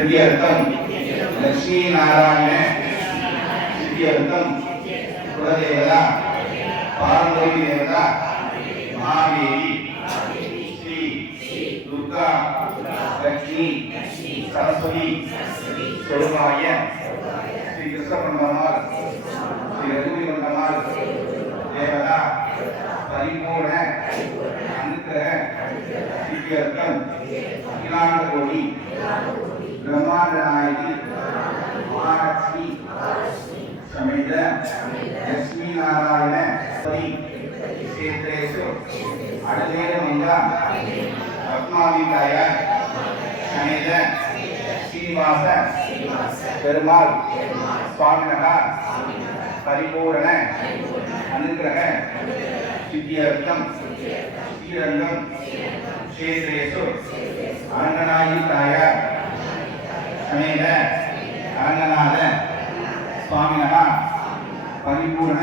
சித்தியர்த்தம். லட்சுமி நாராயண சித்தியர்த்தம். குலதேவதா பாரம்பரிய தேவதா மகாதேவி ஸ்ரீ துர்கா லட்சுமி சரஸ்வதி சொருபாய ஸ்ரீ கிருஷ்ணபண்டமால் ஸ்ரீ ரகுவி பண்டமால் தேவதா பரிபூர்ண அனுக்கிரக சித்தியர்த்தம். அகிலாண்ட கோடி பிரம்மாண்ட நாயகி மகாலட்சுமி சமேத லட்சுமி நாராயண கஷேத்ரேஷு அடலேன மங்கா ரத்மாவிதாய சமேத ஸ்ரீனிவாச பெருமாள் சுவாமினகா பரிபூரண அனுகிரக சித்தியர்த்தம் ஸ்ரீரங்கம் கஷேத்ரேஷு சமேத அரங்கநாத சுவாமினகா பரிபூரண